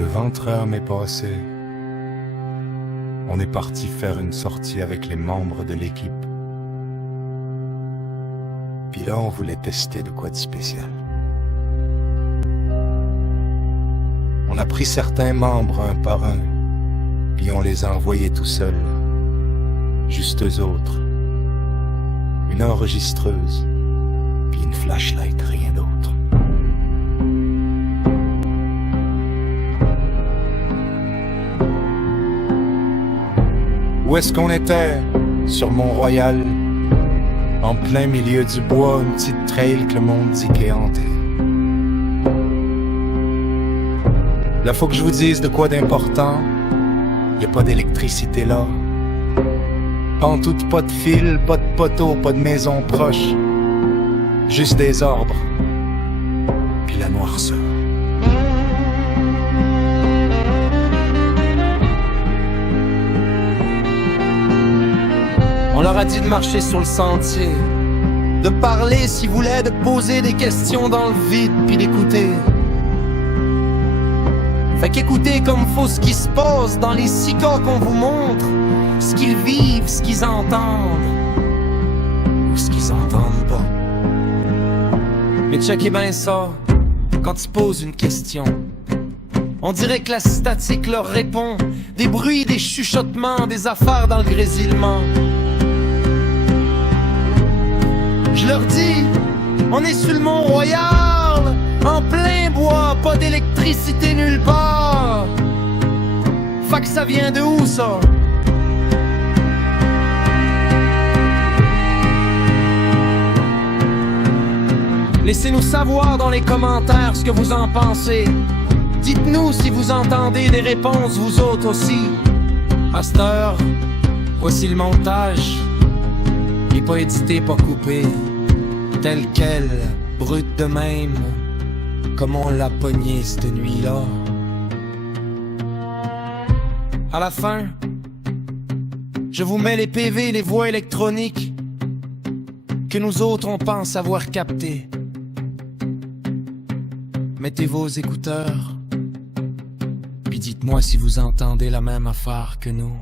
Le 20h m'est passé. On est parti faire une sortie avec les membres de l'équipe. Puis là, on voulait tester de quoi de spécial. On a pris certains membres un par un, puis on les a envoyés tout seuls. Juste eux autres. Une enregistreuse, puis une flashlight, rien d'autre. Où est-ce qu'on était? Sur Mont-Royal, en plein milieu du bois, une petite trail que le monde dit qu'est hantée. Là, faut que je vous dise de quoi d'important. Y a pas d'électricité là. Pantoute, pas de fil, pas de poteau, pas de maison proche. Juste des arbres. Puis la noirceur. On leur a dit de marcher sur le sentier, de parler s'ils voulaient, de poser des questions dans le vide, puis d'écouter. Fait qu'écoutez comme faut ce qui se passe dans les 6 cas qu'on vous montre, ce qu'ils vivent, ce qu'ils entendent, ou ce qu'ils entendent pas. Mais checkez bien ça, quand tu poses une question, on dirait que la statique leur répond, des bruits, des chuchotements, des affaires dans le grésillement. Je leur dis, on est sur le Mont-Royal, en plein bois, pas d'électricité nulle part. Fait que ça vient de où ça? Laissez-nous savoir dans les commentaires ce que vous en pensez. Dites-nous si vous entendez des réponses vous autres aussi. À cette heure, voici le montage. Et pas édité, pas coupé, tel quel, brut de même, comme on l'a pogné cette nuit-là. À la fin, je vous mets les PV, les voix électroniques que nous autres on pense avoir captées. Mettez vos écouteurs, puis dites-moi si vous entendez la même affaire que nous.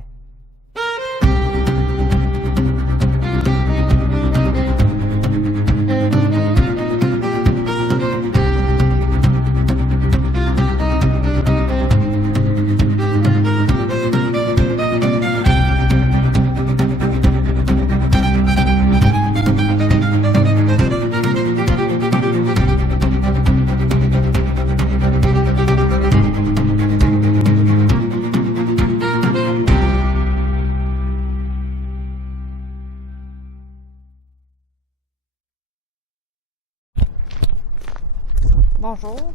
Bonjour,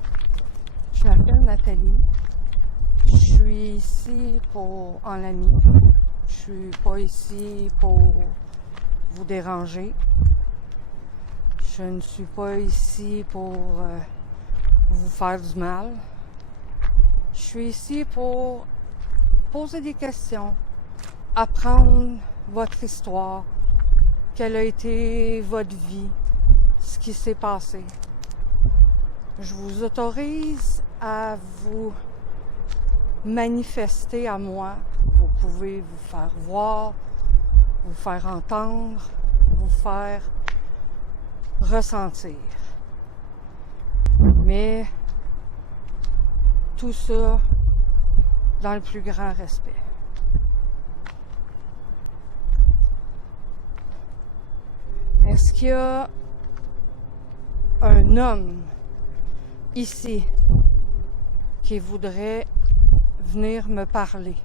je m'appelle Nathalie. Je suis ici en ami. Je suis pas ici pour vous déranger. Je ne suis pas ici pour vous faire du mal. Je suis ici pour poser des questions, apprendre votre histoire, quelle a été votre vie, ce qui s'est passé. Je vous autorise à vous manifester à moi. Vous pouvez vous faire voir, vous faire entendre, vous faire ressentir. Mais tout ça dans le plus grand respect. Est-ce qu'il y a un homme ici qui voudrait venir me parler?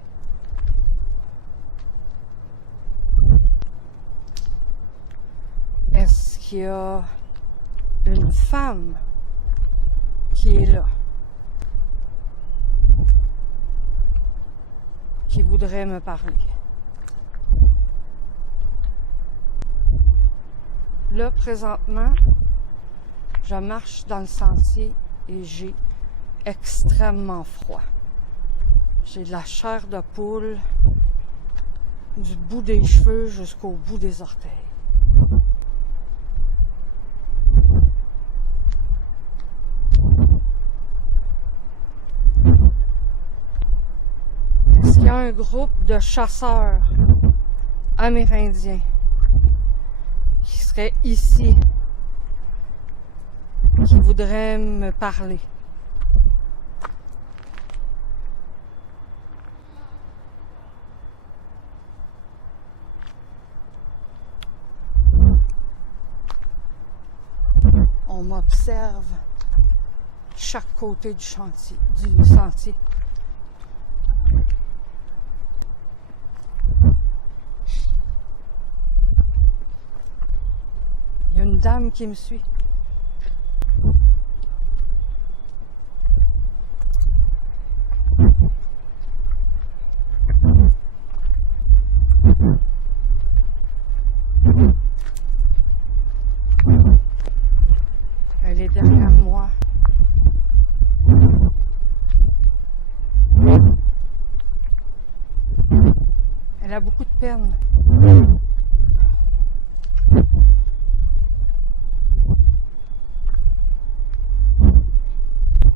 Est-ce qu'il y a une femme qui est là, qui voudrait me parler? Là, présentement, je marche dans le sentier et j'ai extrêmement froid. J'ai de la chair de poule du bout des cheveux jusqu'au bout des orteils. y a un groupe de chasseurs amérindiens qui seraient ici, qui voudraient me parler. On m'observe chaque côté du sentier. Il y a une dame qui me suit. Elle est derrière moi. Elle a beaucoup de peine.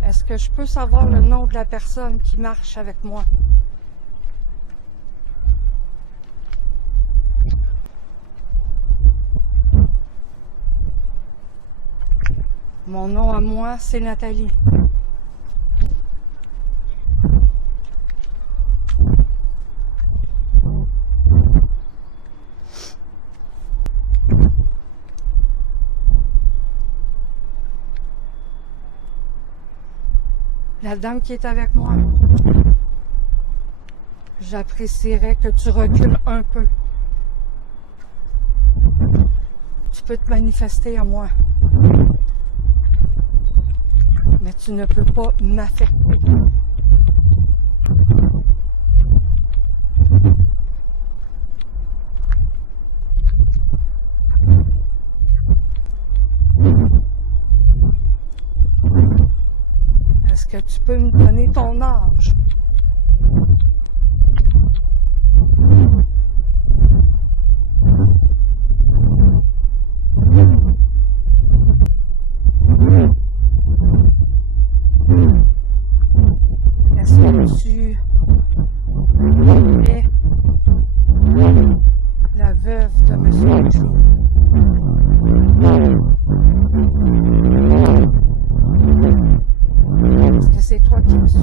Est-ce que je peux savoir le nom de la personne qui marche avec moi? Mon nom à moi, c'est Nathalie. La dame qui est avec moi, j'apprécierais que tu recules un peu. Tu peux te manifester à moi, mais tu ne peux pas m'affecter. Est-ce que tu peux me donner ton âge? Est-ce que tu es la veuve de M. Joe? Est-ce que c'est toi qui me suis?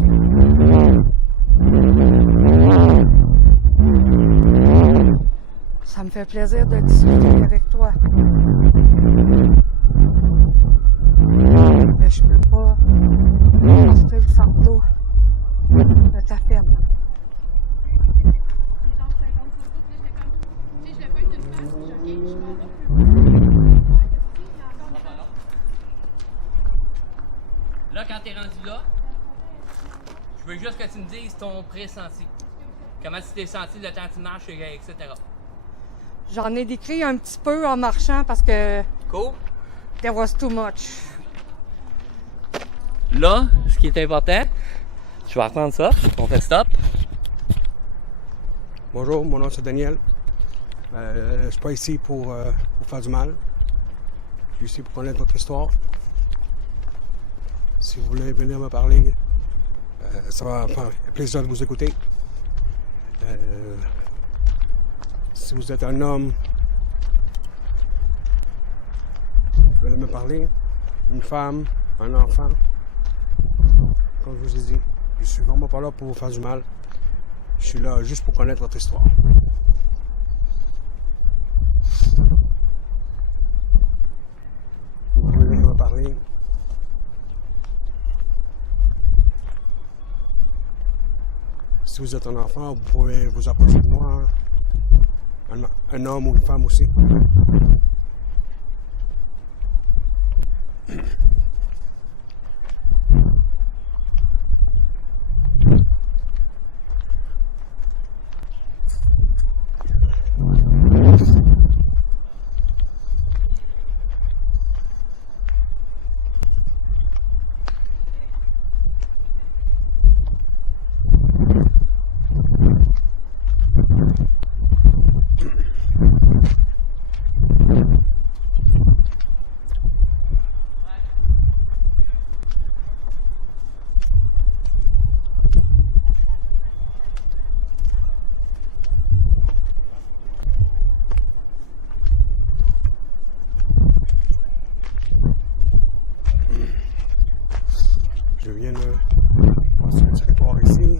Ça me fait plaisir de discuter avec toi. Mais je peux pas porter le fardeau de ta peine. Là, quand t'es rendu là, je veux juste que tu me dises ton pressenti. Comment tu t'es senti le temps que tu marches, etc. J'en ai décrit un petit peu en marchant parce que Cool. there was too much. Là, ce qui est important, je vais reprendre ça. On fait stop. Bonjour, mon nom c'est Daniel. Je suis pas ici pour faire du mal. Je suis ici pour connaître votre histoire. Si vous voulez venir me parler, ça va faire plaisir de vous écouter. Si vous êtes un homme, venez me parler. Une femme, un enfant. Comme je vous ai dit, je suis vraiment pas là pour vous faire du mal. Je suis là juste pour connaître votre histoire. Vous pouvez venir me parler. Si vous êtes un enfant, vous pouvez vous approcher de moi. Un homme ou une femme aussi. Je viens de passer le territoire ici.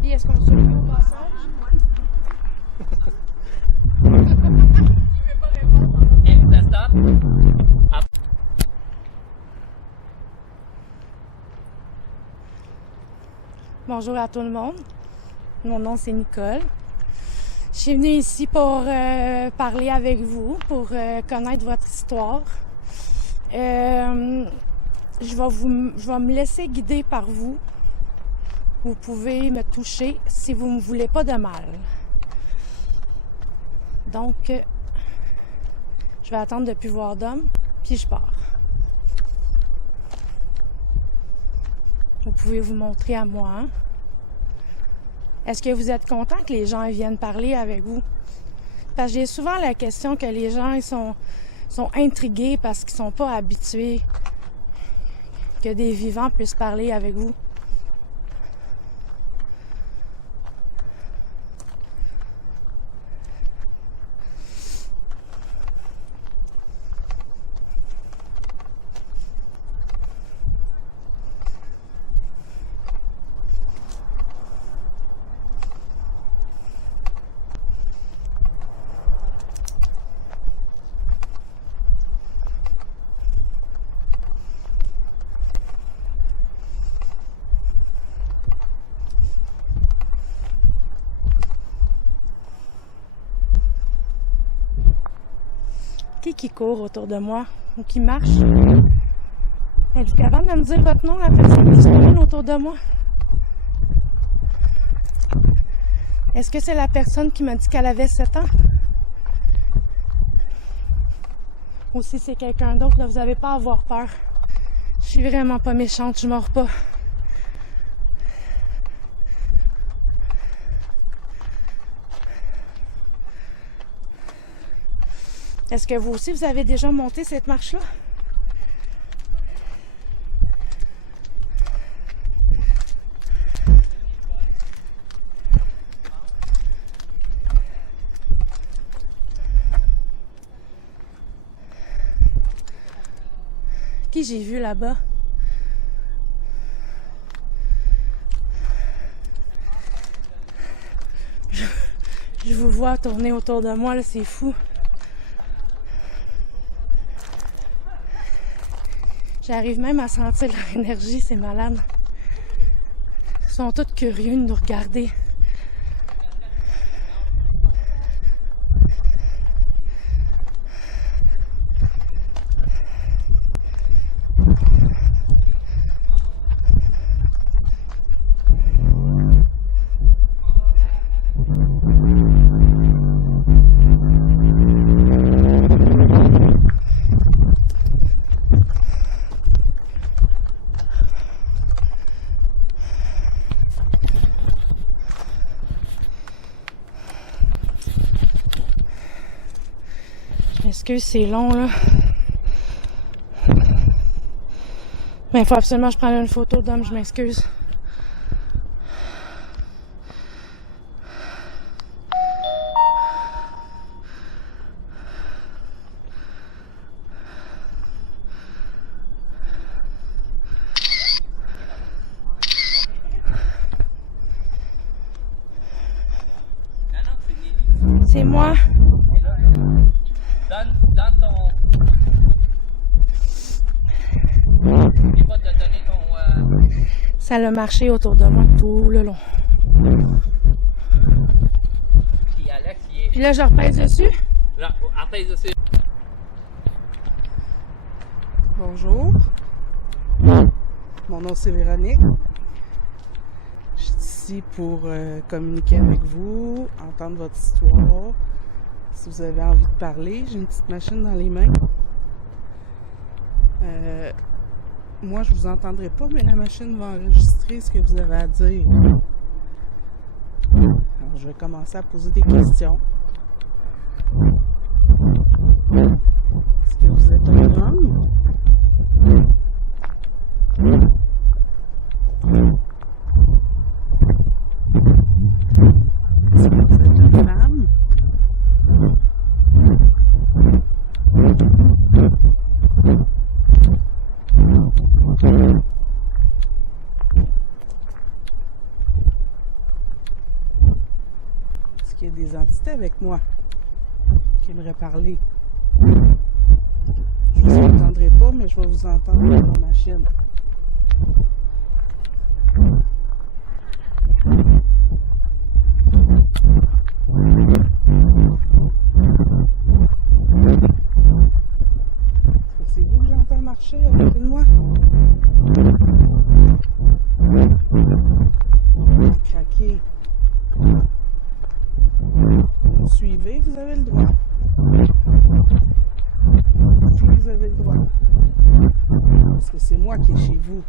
Puis est-ce qu'on se le fait au passage? Hey, ça stop. Bonjour à tout le monde. Mon nom c'est Nicole. Je suis venue ici pour parler avec vous, pour connaître votre histoire. Je vais me laisser guider par vous. Vous pouvez me toucher si vous ne me voulez pas de mal. Donc, je vais attendre de ne plus voir d'homme, puis je pars. Vous pouvez vous montrer à moi. Hein? Est-ce que vous êtes content que les gens viennent parler avec vous? Parce que j'ai souvent la question que les gens ils sont intrigués parce qu'ils ne sont pas habitués que des vivants puissent parler avec vous. Qui court autour de moi ou qui marche? Êtes-vous capable de me dire votre nom, la personne qui se promène autour de moi? Est-ce que c'est la personne qui m'a dit qu'elle avait 7 ans? Ou si c'est quelqu'un d'autre, là, vous n'avez pas à avoir peur. Je suis vraiment pas méchante, je mords pas. Est-ce que vous aussi, vous avez déjà monté cette marche-là? Qui j'ai vu là-bas? Je vous vois tourner autour de moi, là, c'est fou. J'arrive même à sentir leur énergie, c'est malade. Ils sont tous curieux de nous regarder. Excuse, c'est long là. Mais il faut absolument que je prenne une photo d'homme, je m'excuse. C'est moi. Donne ton... N'oublie pas de donner ton... Ça a marché autour de moi tout le long. Puis là, je repèse dessus. Là, après, c'est... Bonjour. Mon nom c'est Véronique. Je suis ici pour communiquer avec vous, entendre votre histoire. Si vous avez envie de parler, j'ai une petite machine dans les mains. Moi, je vous entendrai pas, mais la machine va enregistrer ce que vous avez à dire. Alors, je vais commencer à poser des questions. Est-ce que vous êtes un homme? Est-ce que vous êtes une femme? Est-ce qu'il y a des entités avec moi qui aimeraient parler? Je vous entendrai pas, mais je vais vous entendre dans ma machine. C'est vous que j'entends marcher à côté de moi? Ah, craquer. Vous me suivez, vous avez le droit. Si vous avez le droit. Parce que c'est moi qui est chez vous.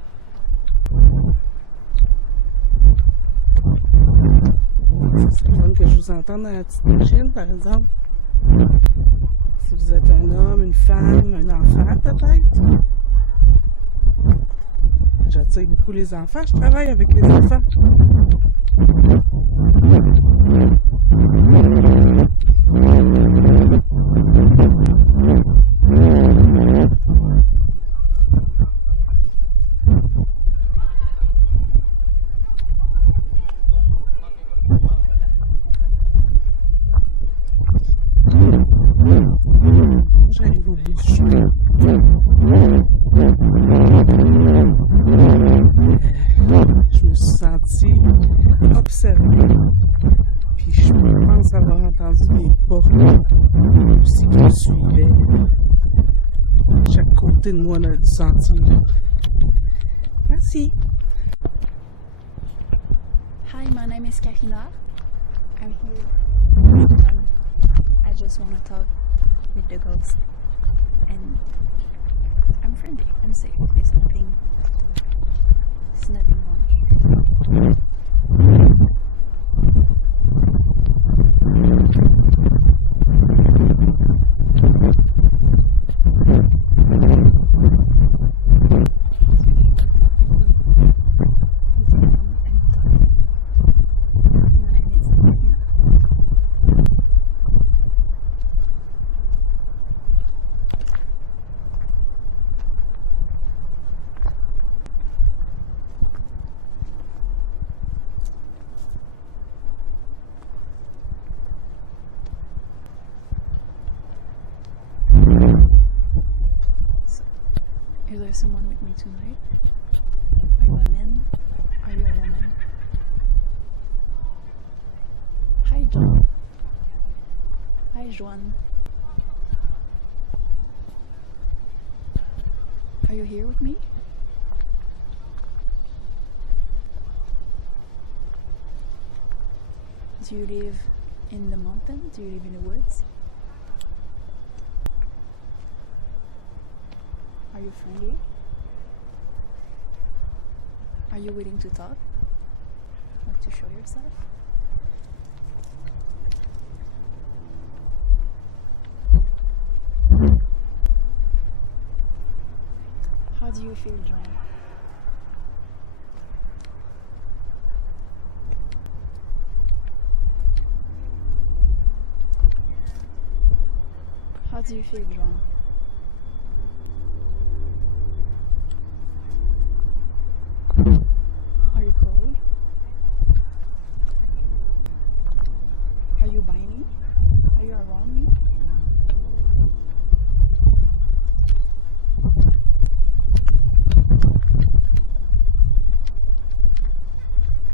C'est fun que je vous entende dans la petite machine, par exemple. Si vous êtes un homme, une femme, un enfant, peut-être. J'attire beaucoup les enfants, je travaille avec les enfants. J'arrive au bout du chemin. Je me suis sentie observée. Puis je pense avoir entendu des pas aussi qui me suivaient. Chaque côté de moi du sentier. Merci. Hi, my name is Karina. I'm here. I just want to talk with the ghost. And I'm friendly. I'm safe. There's nothing wrong. Is there someone with me tonight? Are you a man? Are you a woman? Hi, John. Hi, Joan. Are you here with me? Do you live in the mountains? Do you live in the woods? Are you friendly? Are you willing to talk? Or to show yourself? How do you feel, John? How do you feel, John? Are you cold? Are you by me? Are you around me?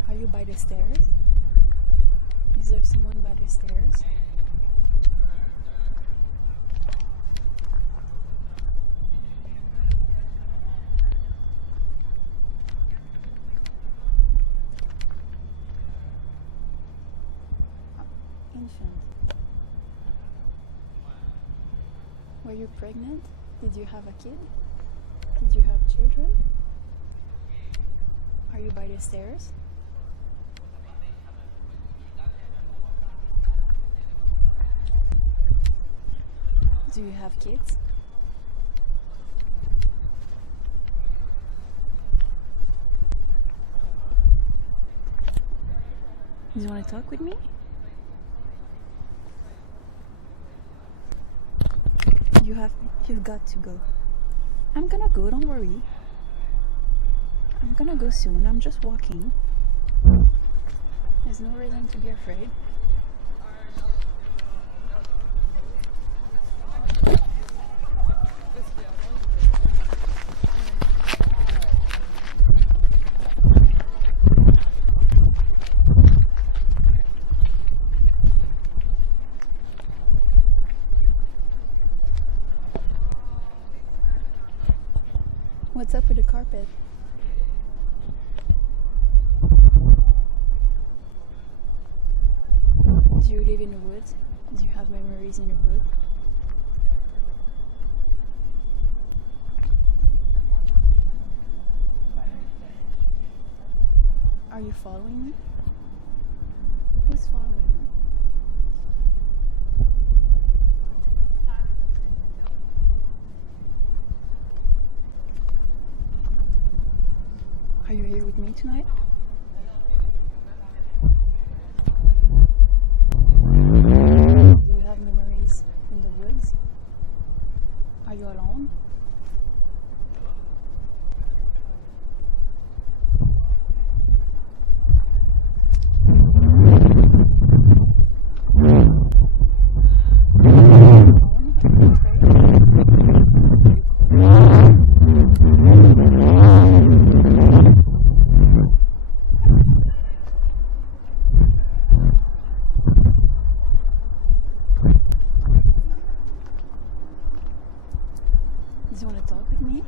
Are you by the stairs? Is there someone by the stairs? infant? Were you pregnant? Did you have a kid? Did you have children? Are you by the stairs? Do you have kids? Do you want to talk with me? You've got to go. I'm gonna go, don't worry. I'm gonna go soon. I'm just walking. There's no reason to be afraid. What's up with the carpet? Do you live in the woods? Do you have memories in the woods? Are you following me? Who's following me? Are you here with me tonight? Do you have memories in the woods? Are you alone? Do you want to talk with me?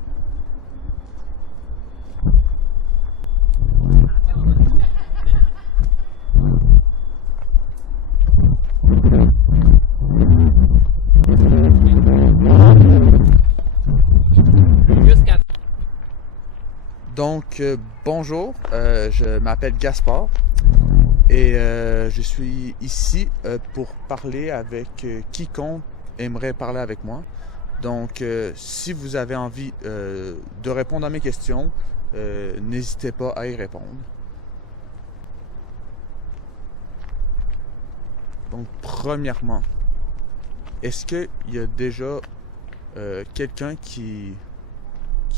Donc, bonjour, je m'appelle Gaspard et je suis ici pour parler avec quiconque aimerait parler avec moi. Donc, si vous avez envie de répondre à mes questions, n'hésitez pas à y répondre. Donc, premièrement, est-ce qu'il y a déjà quelqu'un qui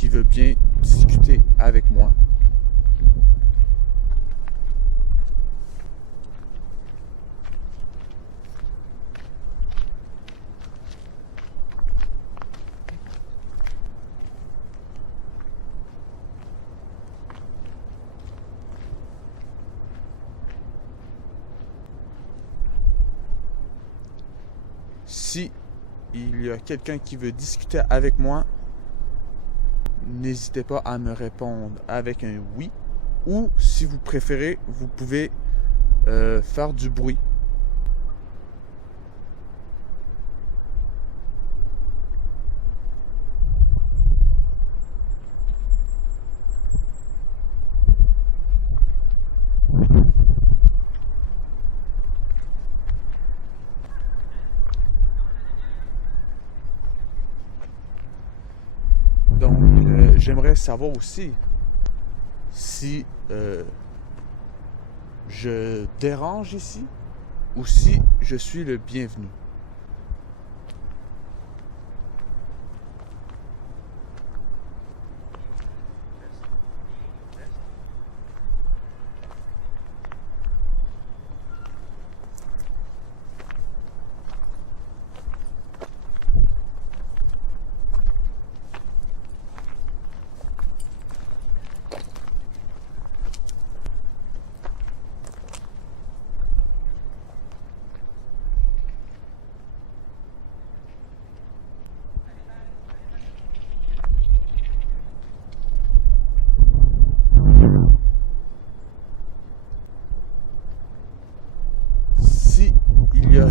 veut bien discuter avec moi? Si il y a quelqu'un qui veut discuter avec moi, n'hésitez pas à me répondre avec un oui, ou si vous préférez, vous pouvez faire du bruit. Donc, j'aimerais savoir aussi si je dérange ici ou si je suis le bienvenu. si il y a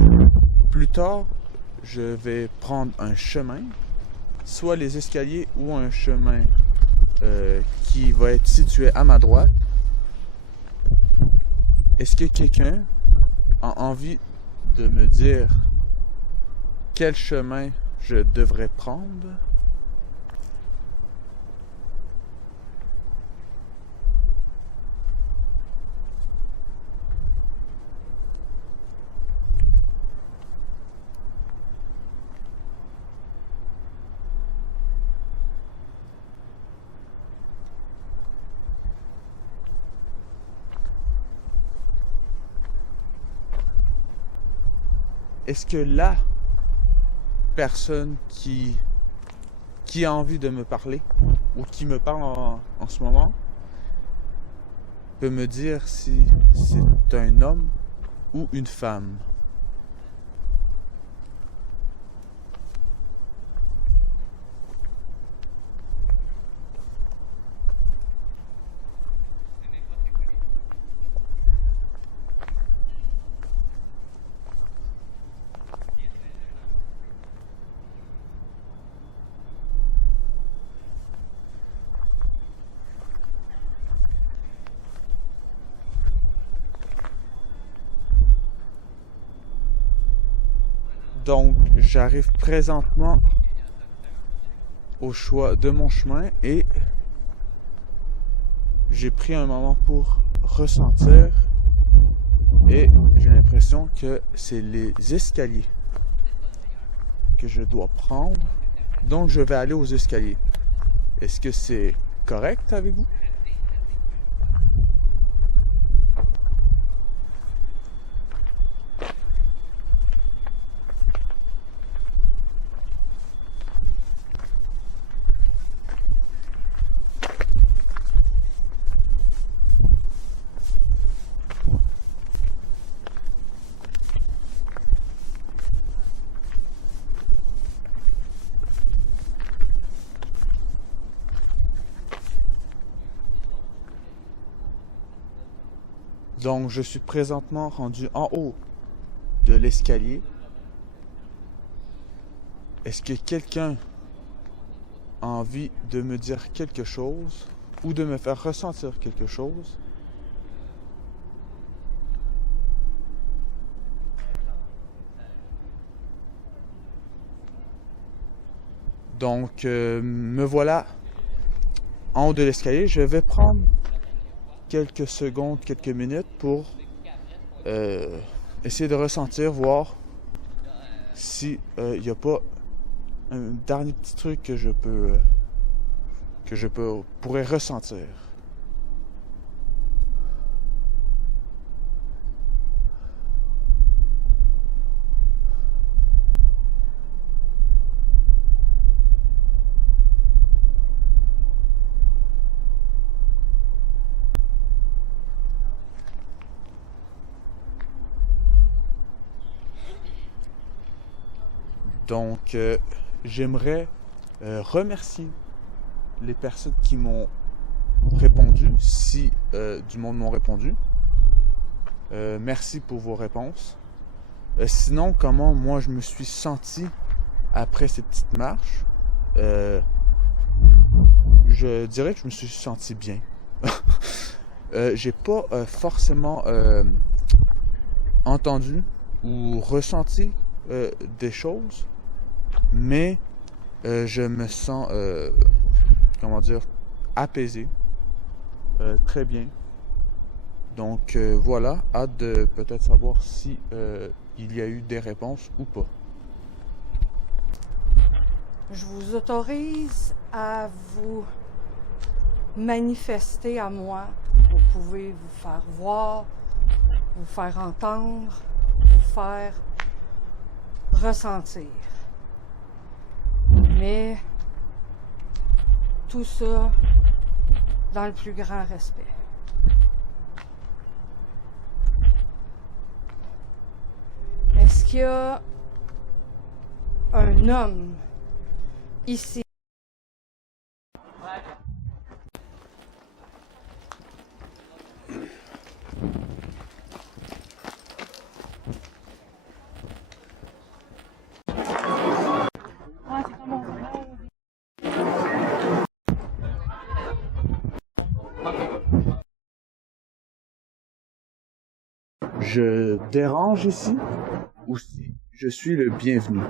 plus tard, je vais prendre un chemin, soit les escaliers ou un chemin qui va être situé à ma droite, est-ce que quelqu'un a envie de me dire quel chemin je devrais prendre? Est-ce que la personne qui a envie de me parler ou qui me parle en ce moment peut me dire si c'est un homme ou une femme? Donc, j'arrive présentement au choix de mon chemin et j'ai pris un moment pour ressentir et j'ai l'impression que c'est les escaliers que je dois prendre. Donc, je vais aller aux escaliers. Est-ce que c'est correct avec vous? Donc, je suis présentement rendu en haut de l'escalier. Est-ce que quelqu'un a envie de me dire quelque chose ou de me faire ressentir quelque chose? Donc, me voilà en haut de l'escalier. Je vais prendre quelques secondes, quelques minutes pour essayer de ressentir, voir si il n'y a pas un dernier petit truc que je pourrais ressentir. Donc, j'aimerais remercier les personnes qui m'ont répondu, si du monde m'ont répondu. Merci pour vos réponses. Sinon, comment moi je me suis senti après cette petite marche? Je dirais que je me suis senti bien. J'ai pas forcément entendu ou ressenti des choses, mais je me sens, comment dire, apaisé, très bien. Donc voilà, hâte de peut-être savoir si il y a eu des réponses ou pas. Je vous autorise à vous manifester à moi. Vous pouvez vous faire voir, vous faire entendre, vous faire ressentir. Mais tout ça dans le plus grand respect. Est-ce qu'il y a un homme ici? je dérange ici ou si je suis le bienvenu.